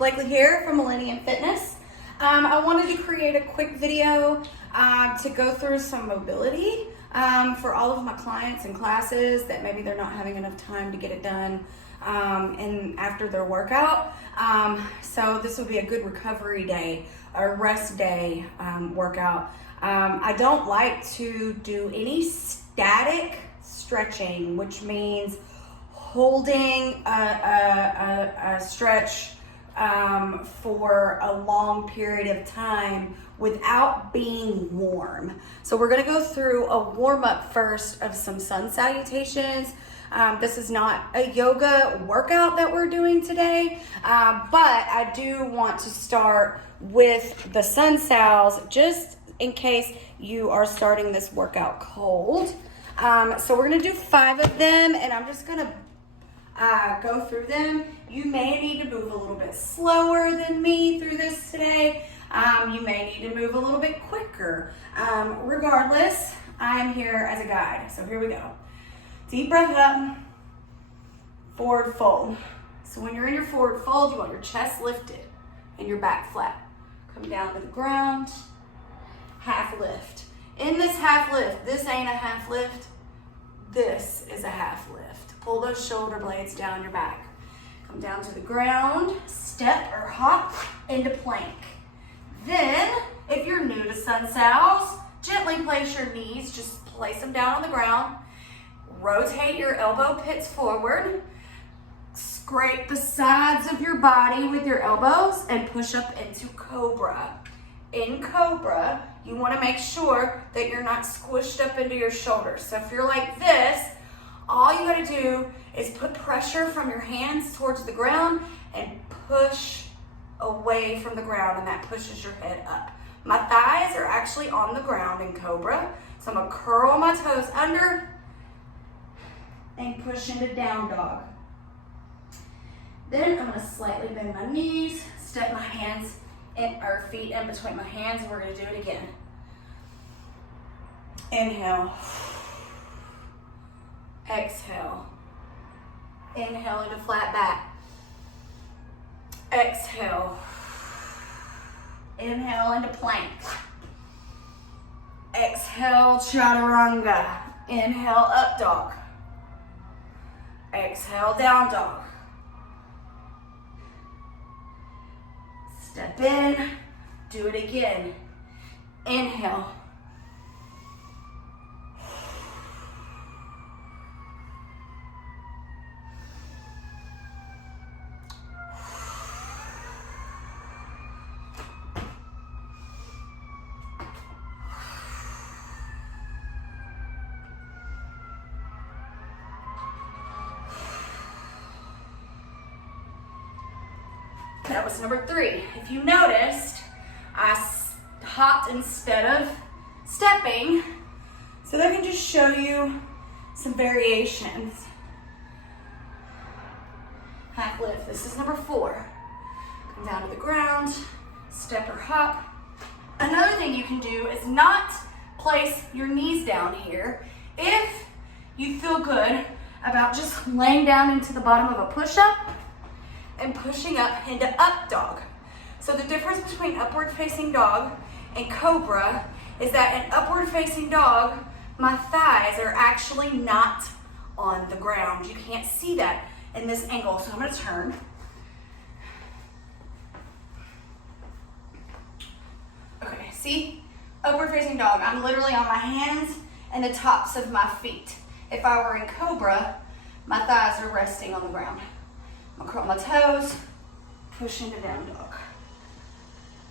Blakely here from Millennium Fitness. I wanted to create a quick video to go through some mobility for all of my clients and classes that maybe they're not having enough time to get it done and after their workout. So this will be a good recovery day, a rest day workout. I don't like to do any static stretching, which means holding a stretch for a long period of time without being warm. So we're gonna go through a warm up first of some sun salutations. This is not a yoga workout that we're doing today, but I do want to start with the sun sals just in case you are starting this workout cold. So we're gonna do 5 of them, and I'm just gonna go through them. You may need to move a little bit slower than me through this today. You may need to move a little bit quicker. Regardless, I'm here as a guide. So here we go. Deep breath up, forward fold. So when you're in your forward fold, you want your chest lifted and your back flat. Come down to the ground, half lift. In this half lift, this ain't a half lift, this is a half lift. Pull those shoulder blades down your back. Come down to the ground, step or hop into plank. Then, if you're new to sun sals, gently place your knees, just place them down on the ground. Rotate your elbow pits forward. Scrape the sides of your body with your elbows and push up into cobra. In cobra, you want to make sure that you're not squished up into your shoulders. So if you're like this, all you gotta do is put pressure from your hands towards the ground and push away from the ground, and that pushes your head up. My thighs are actually on the ground in cobra, so I'm gonna curl my toes under and push into down dog. Then I'm gonna slightly bend my knees, step my hands or feet in between my hands, and we're gonna do it again. Inhale. Exhale. Inhale into flat back. Exhale. Inhale into plank. Exhale, chaturanga. Inhale, up dog. Exhale, down dog. Step in, do it again. Inhale. That was number 3. If you noticed, I hopped instead of stepping, so that I can just show you some variations. Half lift. This is number 4. Come down to the ground, step or hop. Another thing you can do is not place your knees down here if you feel good about just laying down into the bottom of a push-up and pushing up into up dog. So the difference between upward facing dog and cobra is that in upward facing dog, my thighs are actually not on the ground. You can't see that in this angle. So I'm gonna turn. Okay, see? Upward facing dog, I'm literally on my hands and the tops of my feet. If I were in cobra, my thighs are resting on the ground. I'm gonna curl my toes, push into down dog.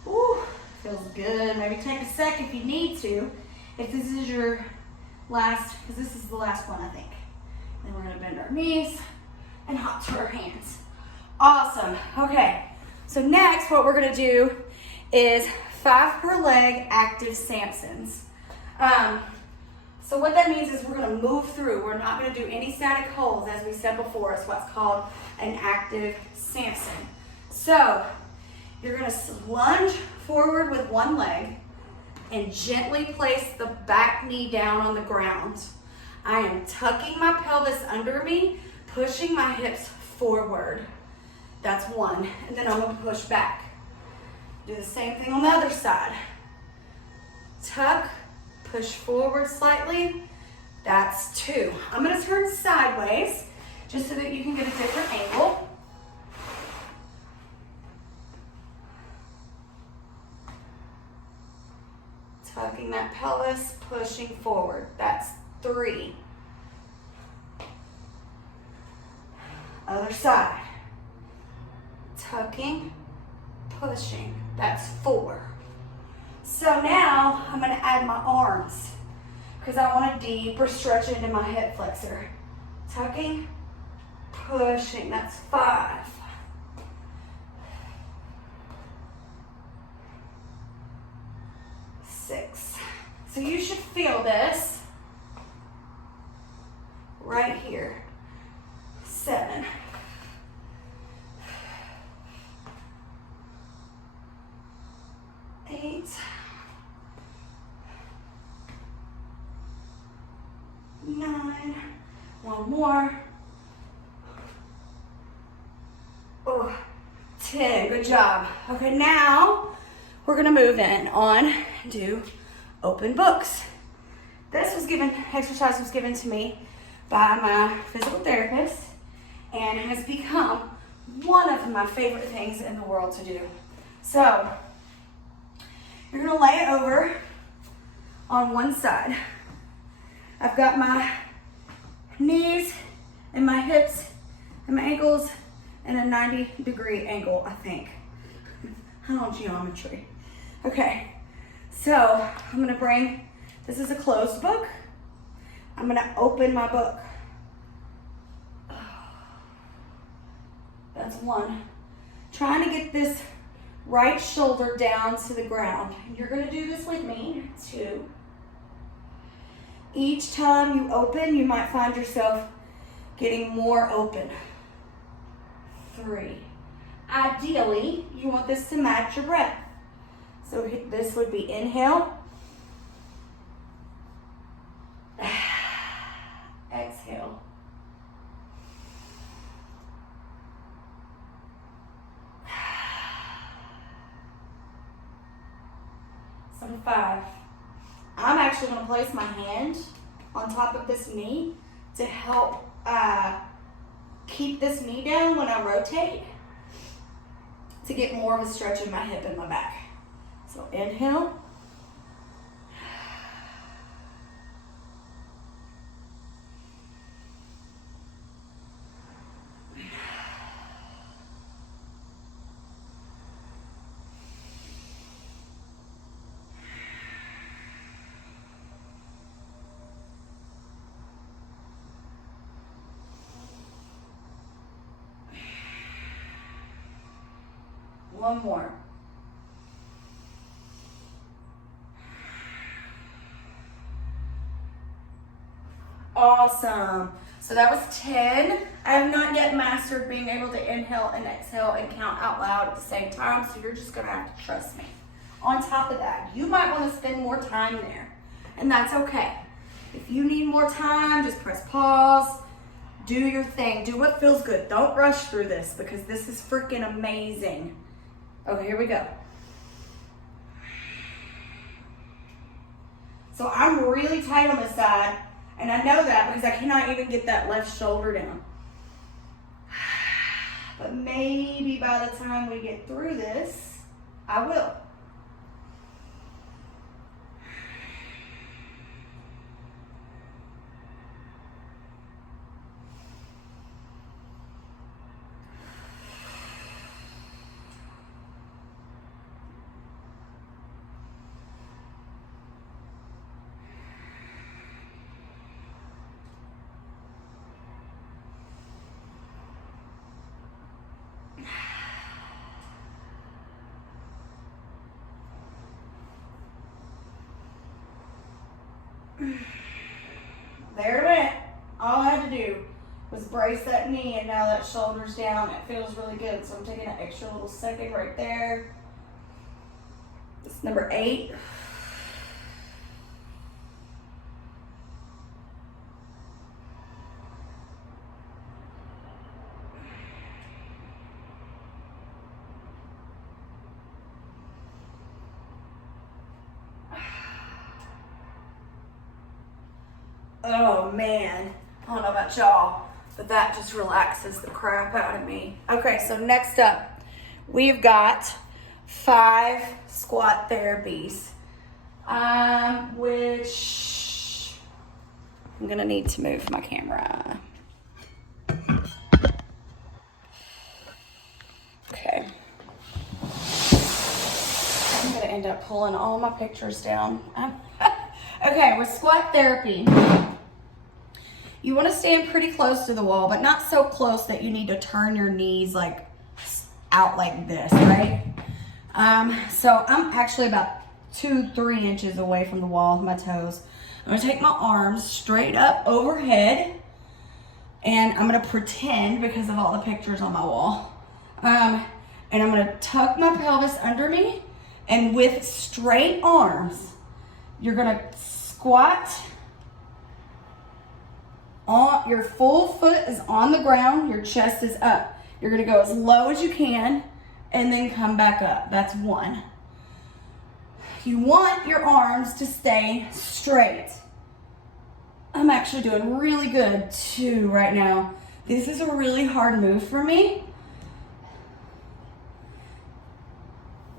Ooh, feels good. Maybe take a sec if you need to. If this is your last, because this is the last one, I think. Then we're gonna bend our knees and hop to our hands. Awesome. Okay, so next what we're gonna do is 5 per leg active Samsons. So what that means is we're gonna move through. We're not gonna do any static holds, as we said before. It's what's called an active Samson. So you're gonna lunge forward with one leg and gently place the back knee down on the ground. I am tucking my pelvis under me, pushing my hips forward. That's 1. And then I'm gonna push back. Do the same thing on the other side. Tuck, push forward slightly. That's 2. I'm gonna turn sideways just so that you can get a different angle. Tucking that pelvis, pushing forward. That's 3. Other side. Tucking, pushing. That's 4. So now I'm going to add my arms because I want a deeper stretch into my hip flexor. Tucking, pushing. That's 5. 6. So you should feel this right here. 7. 8. 9. One more. Oh, 10. Good job. Okay, now we're gonna move in on do open books. Exercise was given to me by my physical therapist and has become one of my favorite things in the world to do. So you're gonna lay it over on one side. I've got my knees and my hips and my ankles in a 90-degree angle, I think. I don't know geometry. Okay, so I'm gonna bring, this is a closed book. I'm gonna open my book. That's 1. Trying to get this right shoulder down to the ground. You're gonna do this with me. 2. Each time you open, you might find yourself getting more open. 3. Ideally, you want this to match your breath. So this would be inhale, exhale. So 5. I'm actually going to place my hand on top of this knee to help keep this knee down when I rotate to get more of a stretch in my hip and my back. So inhale. One more. Awesome. So that was 10. I have not yet mastered being able to inhale and exhale and count out loud at the same time, so you're just gonna have to trust me. On top of that, you might want to spend more time there, and that's okay. If you need more time, just press pause, do your thing, do what feels good. Don't rush through this because this is freaking amazing. Okay, here we go. So I'm really tight on this side, and I know that because I cannot even get that left shoulder down. But maybe by the time we get through this, I will. There it went. All I had to do was brace that knee, and now that shoulder's down. It feels really good. So I'm taking an extra little second right there. This is number 8. Oh man, I don't know about y'all, but that just relaxes the crap out of me. Okay, so next up, we've got 5 squat therapies, which I'm gonna need to move my camera. Okay. I'm gonna end up pulling all my pictures down. Okay, with squat therapy, you wanna stand pretty close to the wall, but not so close that you need to turn your knees like out like this, right? So I'm actually about 2-3 inches away from the wall with my toes. I'm gonna take my arms straight up overhead, and I'm gonna pretend, because of all the pictures on my wall, and I'm gonna tuck my pelvis under me, and with straight arms, you're gonna squat. Your full foot is on the ground, your chest is up. You're gonna go as low as you can, and then come back up. That's 1. You want your arms to stay straight. I'm actually doing really good too right now. This is a really hard move for me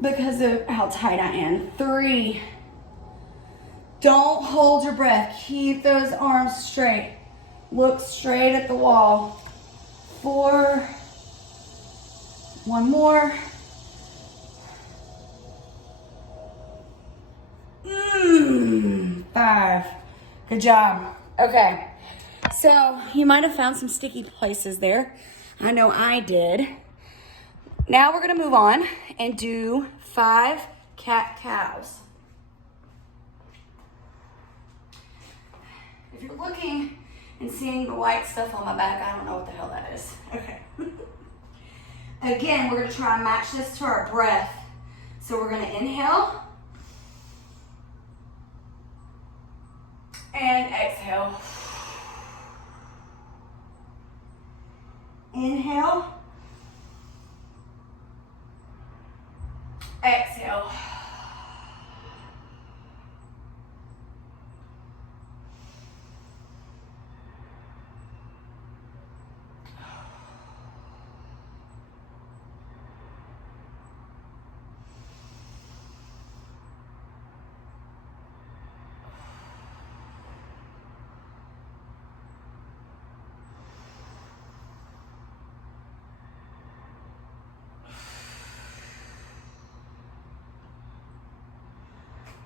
because of how tight I am. 3. Don't hold your breath. Keep those arms straight. Look straight at the wall. 4. 1 more. 5. Good job. Okay. So you might have found some sticky places there. I know I did. Now we're going to move on and do 5 cat-cows. If you're looking and seeing the white stuff on my back, I don't know what the hell that is. Okay. Again, we're going to try and match this to our breath. So we're going to inhale and exhale. Inhale. Exhale.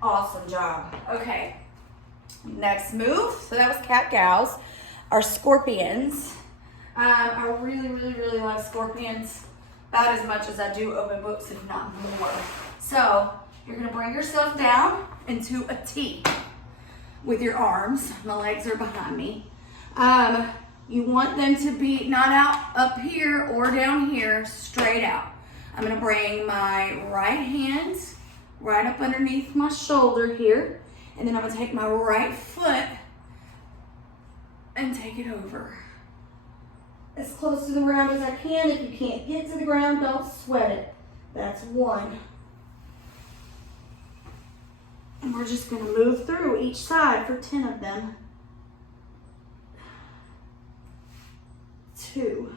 Awesome job. Okay, next move. So that was cat-cows. Our scorpions. I really, really, really love scorpions about as much as I do open books, if not more. So you're gonna bring yourself down into a T with your arms. My legs are behind me. You want them to be not out up here or down here, straight out. I'm gonna bring my right hand right up underneath my shoulder here, and then I'm gonna take my right foot and take it over. As close to the ground as I can. If you can't get to the ground, don't sweat it. That's 1. And we're just gonna move through each side for 10 of them. 2.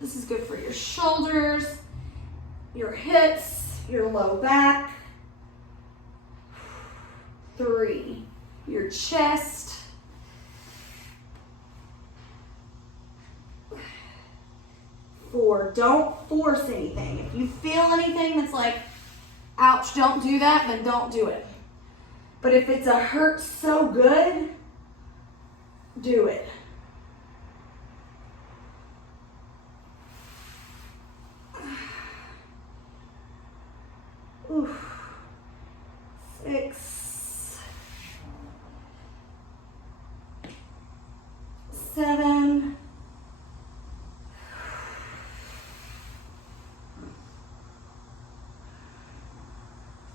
This is good for your shoulders, your hips, your low back. 3, your chest. 4, don't force anything. If you feel anything that's like, ouch, don't do that, then don't do it. But if it's a hurt so good, do it. Oof. 6, 7,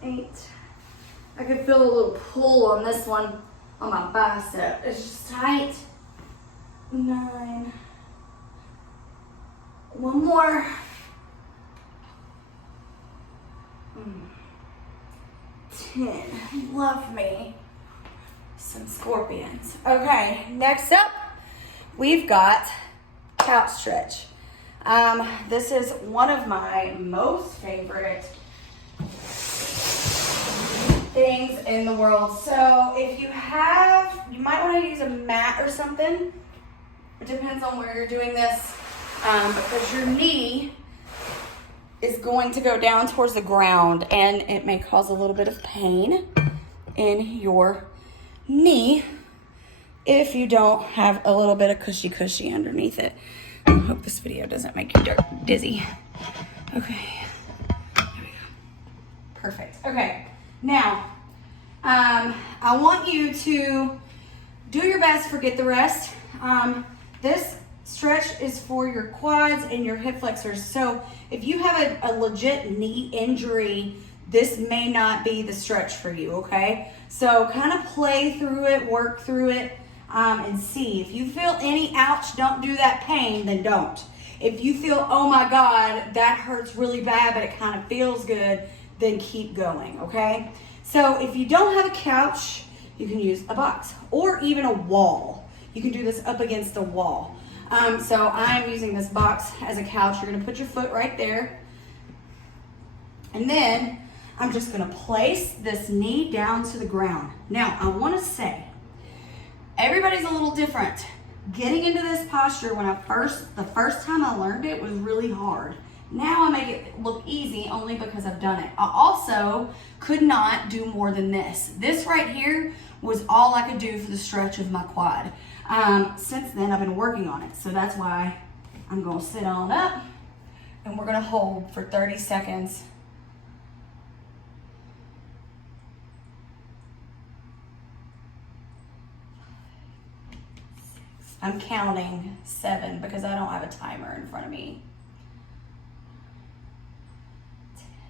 8. I can feel a little pull on this one on my bicep. It's just tight. 9. 1 more. 10. Love me. some scorpions. Okay, next up, we've got couch stretch. This is one of my most favorite things in the world. So if you might want to use a mat or something. It depends on where you're doing this, because your knee is going to go down towards the ground and it may cause a little bit of pain in your knee if you don't have a little bit of cushy underneath it. I hope this video doesn't make you dizzy. Okay, there we go. Perfect. Okay, now I want you to do your best, forget the rest. This stretch is for your quads and your hip flexors. So if you have a legit knee injury, this may not be the stretch for you, okay? So kind of play through it, work through it, and see. If you feel any ouch, don't do that pain, then don't. If you feel, oh my God, that hurts really bad, but it kind of feels good, then keep going, okay? So if you don't have a couch, you can use a box or even a wall. You can do this up against a wall. So I'm using this box as a couch. You're gonna put your foot right there. And then I'm just gonna place this knee down to the ground. Now, I wanna say, everybody's a little different. Getting into this posture the first time I learned it was really hard. Now I make it look easy only because I've done it. I also could not do more than this. This right here was all I could do for the stretch of my quad. Since then I've been working on it. So that's why I'm gonna sit on up and we're gonna hold for 30 seconds. I'm counting 7 because I don't have a timer in front of me.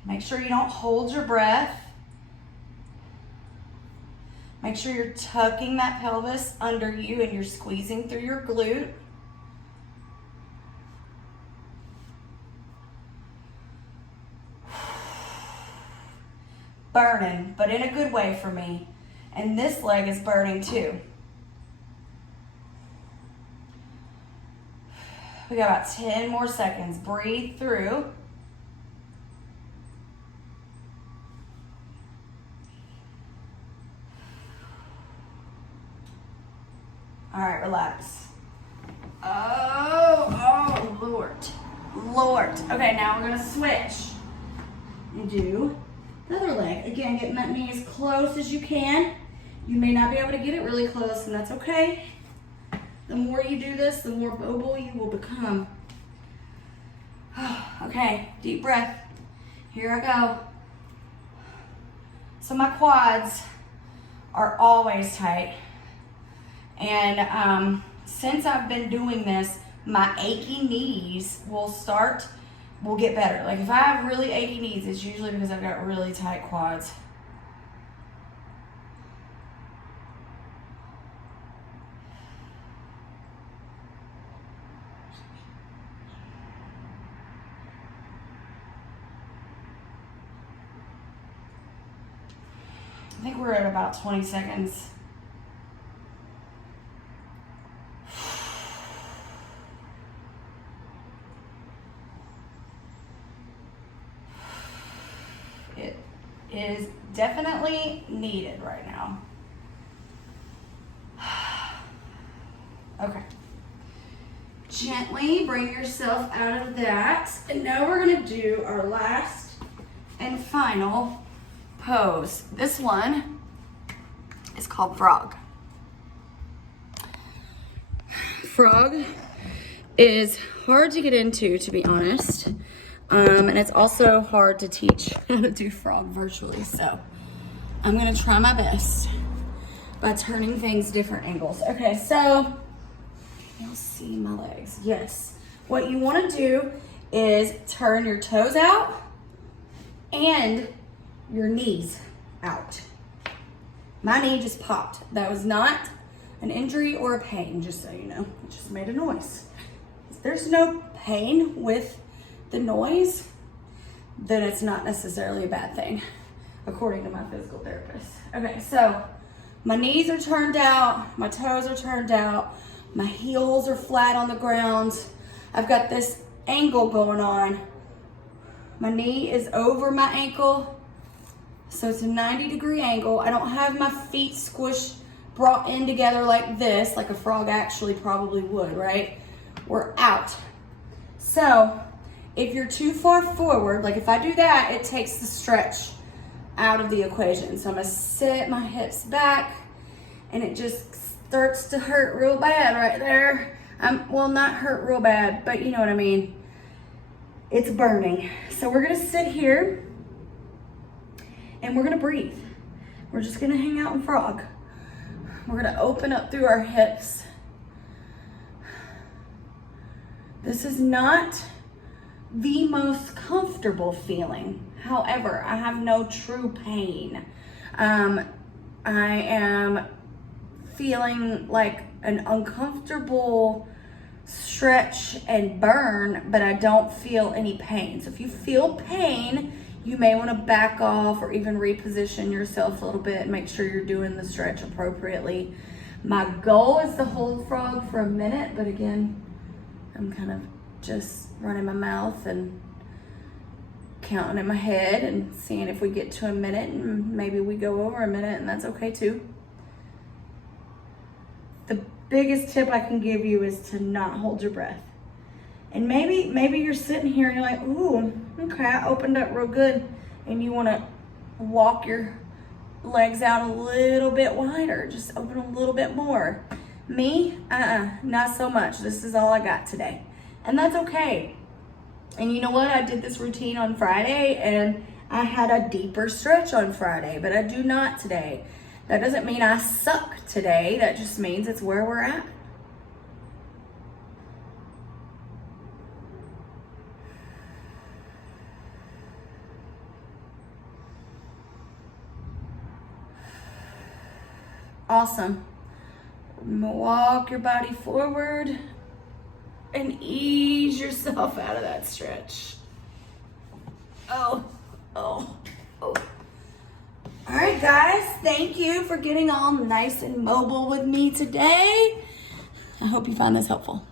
Make sure you don't hold your breath. Make sure you're tucking that pelvis under you and you're squeezing through your glute. Burning, but in a good way for me. And this leg is burning too. We got about 10 more seconds. Breathe through. All right, relax. Oh, Lord. Okay, now we're gonna switch and do the other leg. Again, getting that knee as close as you can. You may not be able to get it really close, and that's okay. The more you do this, the more mobile you will become. Okay, deep breath. Here I go. So my quads are always tight. And since I've been doing this, my achy knees will get better. Like if I have really achy knees, it's usually because I've got really tight quads. I think we're at about 20 seconds. It is definitely needed right now. Okay. Gently bring yourself out of that. And now we're gonna do our last and final pose. This one is called frog. Frog is hard to get into, to be honest. And it's also hard to teach how to do frog virtually. So I'm gonna try my best by turning things different angles. Okay, so you'll see my legs. Yes. What you wanna do is turn your toes out and your knees out. My knee just popped. That was not an injury or a pain, just so you know. It just made a noise. If there's no pain with the noise, then it's not necessarily a bad thing, according to my physical therapist. Okay, so My knees are turned out, my toes are turned out, my heels are flat on the ground. I've got this angle going on. My knee is over my ankle, so it's a 90-degree angle. I don't have my feet squished, brought in together like this, like a frog actually probably would, right? We're out. So if you're too far forward, like if I do that, it takes the stretch out of the equation. So I'm gonna sit my hips back, and it just starts to hurt real bad right there. Well, not hurt real bad, but you know what I mean. It's burning. So we're gonna sit here and we're gonna breathe. We're just gonna hang out in frog. We're gonna open up through our hips. This is not the most comfortable feeling. However, I have no true pain. I am feeling like an uncomfortable stretch and burn, but I don't feel any pain. So if you feel pain, you may want to back off or even reposition yourself a little bit and make sure you're doing the stretch appropriately. My goal is to hold frog for a minute, but again, I'm kind of just running my mouth and counting in my head and seeing if we get to a minute, and maybe we go over a minute, and that's okay too. The biggest tip I can give you is to not hold your breath. And maybe you're sitting here and you're like, ooh, okay, I opened up real good, and you want to walk your legs out a little bit wider, just open a little bit more. Me, not so much. This is all I got today. And that's okay. And you know what? I did this routine on Friday, and I had a deeper stretch on Friday, but I do not today. That doesn't mean I suck today. That just means it's where we're at. Awesome. Walk your body forward and ease yourself out of that stretch. Oh. All right, guys, thank you for getting all nice and mobile with me today. I hope you found this helpful.